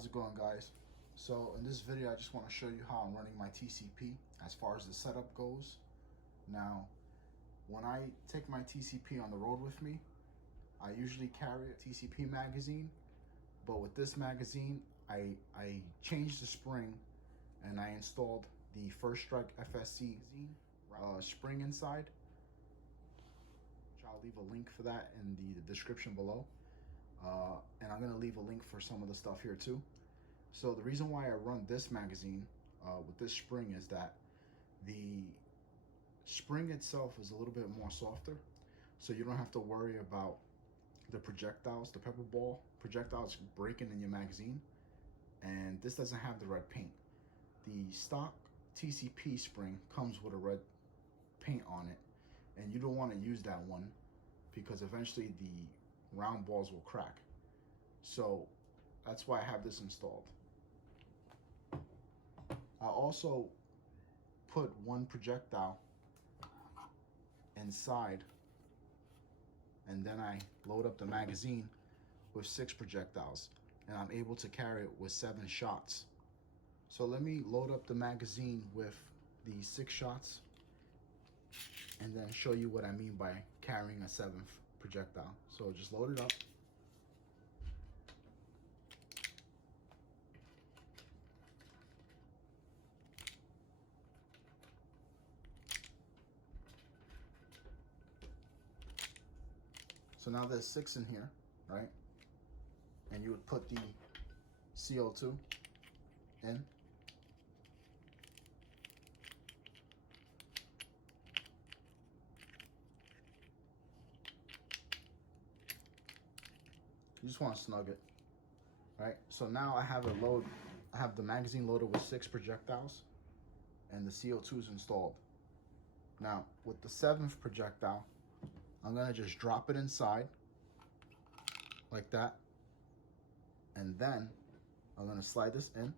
How's it going, guys? So in this video I just want to show you how I'm running my TCP as far as the setup goes. Now when I take my TCP on the road with me, I usually carry a Tcp magazine, but with this magazine I changed the spring and I installed the first Strike FSC spring inside. I'll leave a link for that in the description below. And I'm gonna leave a link for some of the stuff here too. So the reason why I run this magazine with this spring is that the spring itself is a little bit more softer, so you don't have to worry about the projectiles, the PepperBall projectiles breaking in your magazine. And this doesn't have the red paint. The stock TCP spring comes with a red paint on it, and you don't want to use that one because eventually the round balls will crack. So that's why I have this installed. I also put one projectile inside, and then I load up the magazine with 6 projectiles, and I'm able to carry it with 7 shots. So let me load up the magazine with the 6 shots and then show you what I mean by carrying a 7th projectile. So just load it up. So now there's 6 in here, right? And you would put the CO2 in. You just want to snug it, right? So now I have the magazine loaded with 6 projectiles and the CO2 is installed. Now with the 7th projectile, I'm gonna just drop it inside like that, and then I'm gonna slide this in,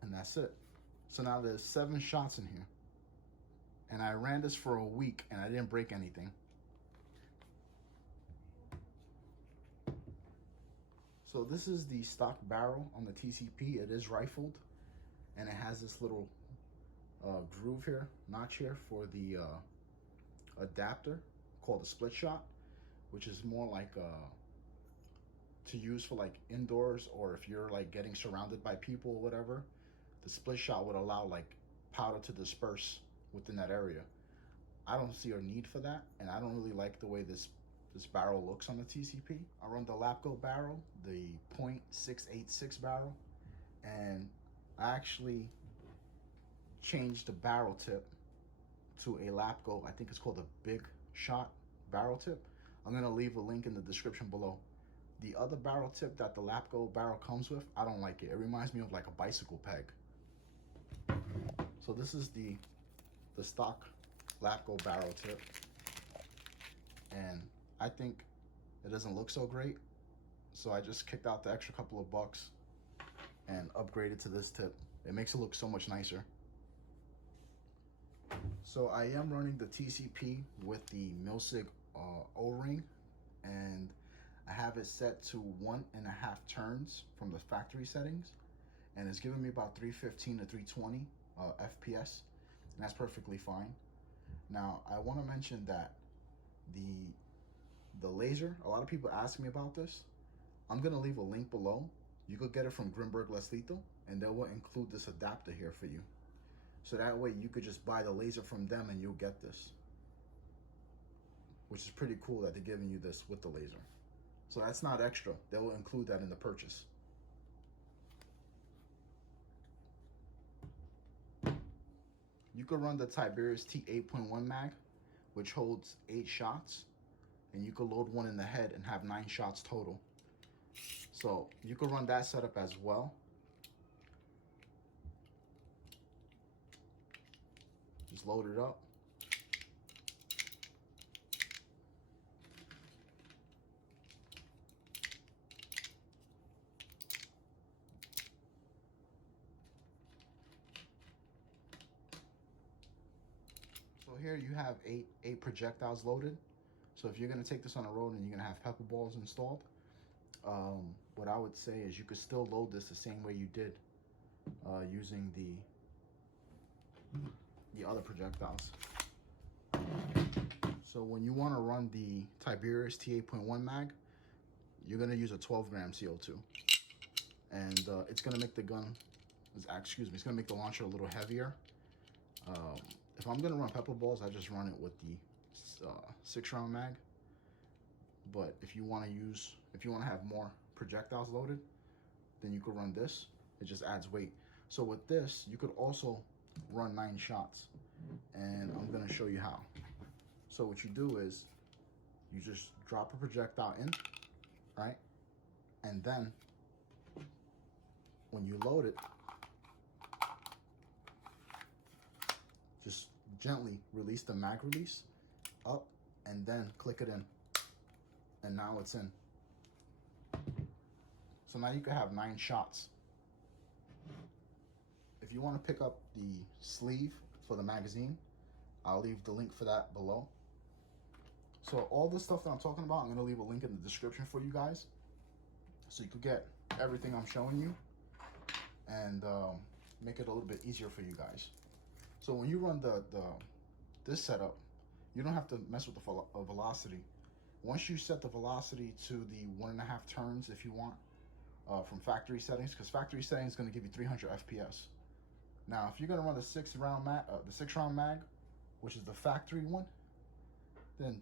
and that's it. So now there's 7 shots in here, and I ran this for a week and I didn't break anything. So this is the stock barrel on the TCP. It is rifled, and it has this little groove here, notch here for the adapter called a split shot, which is more like to use for like indoors, or if you're like getting surrounded by people or whatever. The split shot would allow like powder to disperse within that area. I don't see a need for that, and I don't really like the way this barrel looks on the TCP. I run the Lapco Barrel, the .686 barrel, and I actually changed the barrel tip to a Lapco, I think it's called a big shot barrel tip. I'm gonna leave a link in the description below. The other barrel tip that the Lapco barrel comes with, I don't like it. It reminds me of like a bicycle peg. So this is the stock Lapco barrel tip, and I think it doesn't look so great, so I just kicked out the extra couple of bucks and upgraded to this tip. It makes it look so much nicer. So I am running the TCP with the Milsig O-ring, and I have it set to 1.5 turns from the factory settings, and it's giving me about 315 to 320 FPS, and that's perfectly fine. Now I want to mention that the laser, a lot of people ask me about this. I'm gonna leave a link below. You could get it from Grimburg and they will include this adapter here for you. So that way you could just buy the laser from them and you'll get this, which is pretty cool that they're giving you this with the laser. So that's not extra. They will include that in the purchase. You could run the Tiberius T8.1 mag, which holds 8 shots, and you could load one in the head and have 9 shots total. So you could run that setup as well. Just load it up. So here you have eight projectiles loaded. So if you're gonna take this on the road and you're gonna have pepper balls installed, what I would say is you could still load this the same way you did using the other projectiles. So when you want to run the Tiberius T8.1 mag, you're going to use a 12-gram CO2, and it's going to make the gun, it's going to make the launcher a little heavier. If I'm going to run pepper balls, I just run it with the 6-round mag. But if you want to have more projectiles loaded, then you could run this. It just adds weight. So with this, you could also run 9 shots, and I'm going to show you how. So what you do is you just drop a projectile in, right? And then when you load it, just gently release the mag release up and then click it in. And now it's in. So now you can have 9 shots. If you want to pick up the sleeve for the magazine, I'll leave the link for that below. So all this stuff that I'm talking about, I'm going to leave a link in the description for you guys, so you could get everything I'm showing you and make it a little bit easier for you guys. So when you run this setup, you don't have to mess with the velocity. Once you set the velocity to the 1.5 turns, if you want, from factory settings, because factory settings is going to give you 300 FPS. Now, if you're going to run the 6-round mag, which is the factory one, then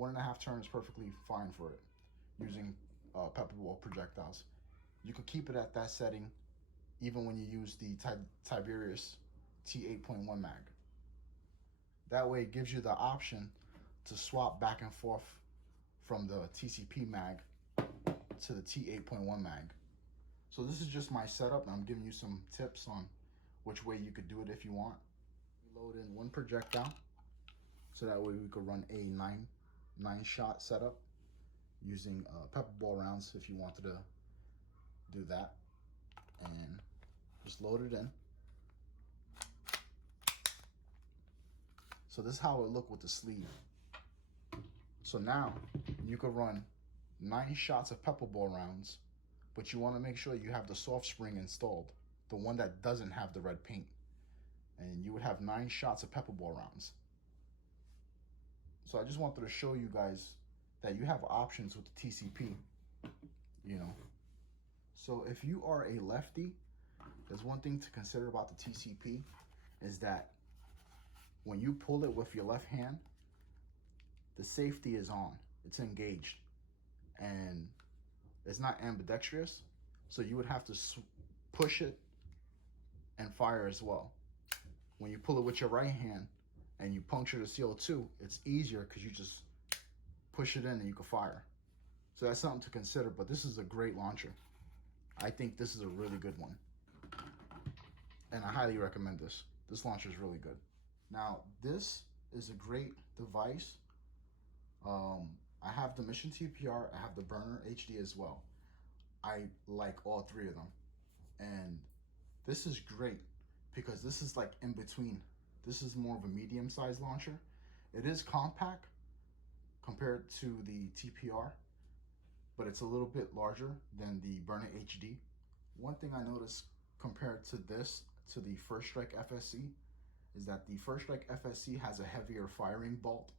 1.5 turns is perfectly fine for it using PepperBall projectiles. You could keep it at that setting even when you use the Tiberius T8.1 mag. That way it gives you the option to swap back and forth from the TCP mag to the T8.1 mag. So this is just my setup, and I'm giving you some tips on which way you could do it if you want. We load in 1 projectile, so that way we could run a 9-shot setup using PepperBall rounds if you wanted to do that. And just load it in. So this is how it looked with the sleeve. So now you could run 9 shots of PepperBall rounds, but you want to make sure you have the soft spring installed, the one that doesn't have the red paint. And you would have 9 shots of PepperBall rounds. So I just wanted to show you guys that you have options with the TCP, you know. So if you are a lefty, there's one thing to consider about the TCP is that when you pull it with your left hand, the safety is on, it's engaged, and it's not ambidextrous. So you would have to push it and fire as well. When you pull it with your right hand and you puncture the CO2, it's easier because you just push it in and you can fire. So that's something to consider, but this is a great launcher. I think this is a really good one, and I highly recommend this. This launcher is really good. Now, this is a great device. I have the Mission TPR, I have the Burner HD as well. I like all 3 of them. And this is great because this is like in between. This is more of a medium-sized launcher. It is compact compared to the TPR, but it's a little bit larger than the Burner HD. One thing I noticed compared to this, to the First Strike FSC, is that the First Strike FSC has a heavier firing bolt.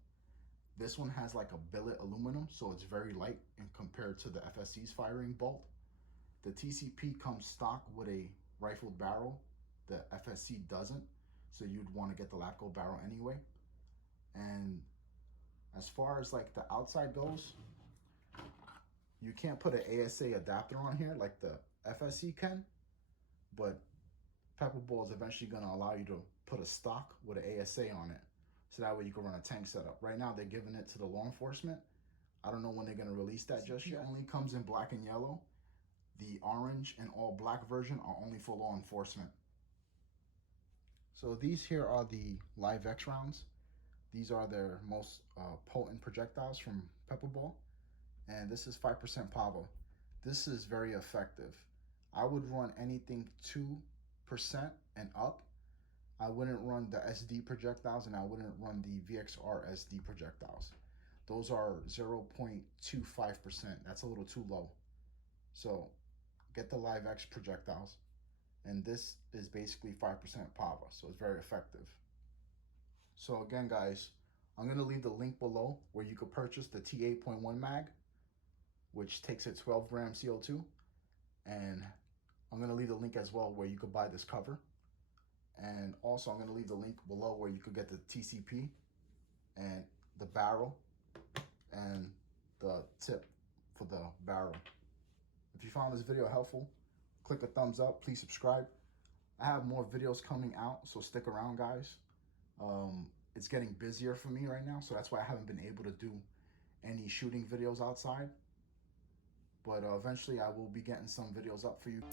This one has like a billet aluminum, so it's very light and compared to the FSC's firing bolt. The TCP comes stock with a rifled barrel. The FSC doesn't, so you'd want to get the Lapco Barrel anyway. And as far as like the outside goes, you can't put an ASA adapter on here like the FSC can, but PepperBall is eventually going to allow you to put a stock with an ASA on it, so that way you can run a tank setup. Right now they're giving it to the law enforcement. I don't know when they're going to release that just yet. It only comes in black and yellow. The orange and all black version are only for law enforcement. So these here are the Live X rounds. These are their most potent projectiles from PepperBall, and this is 5% PAVA. This is very effective. I would run anything 2% and up. I wouldn't run the SD projectiles, and I wouldn't run the VXR SD projectiles. those are 0.25%. That's a little too low. So get the Live X projectiles, and this is basically 5% PAVA, so it's very effective. So again, guys, I'm gonna leave the link below where you could purchase the T8.1 mag, which takes a 12 gram CO2, and I'm gonna leave the link as well where you could buy this cover. And also I'm gonna leave the link below where you could get the TCP and the barrel and the tip for the barrel. If you found this video helpful, click a thumbs up, please subscribe. I have more videos coming out, so stick around, guys. It's getting busier for me right now, so that's why I haven't been able to do any shooting videos outside. But eventually I will be getting some videos up for you.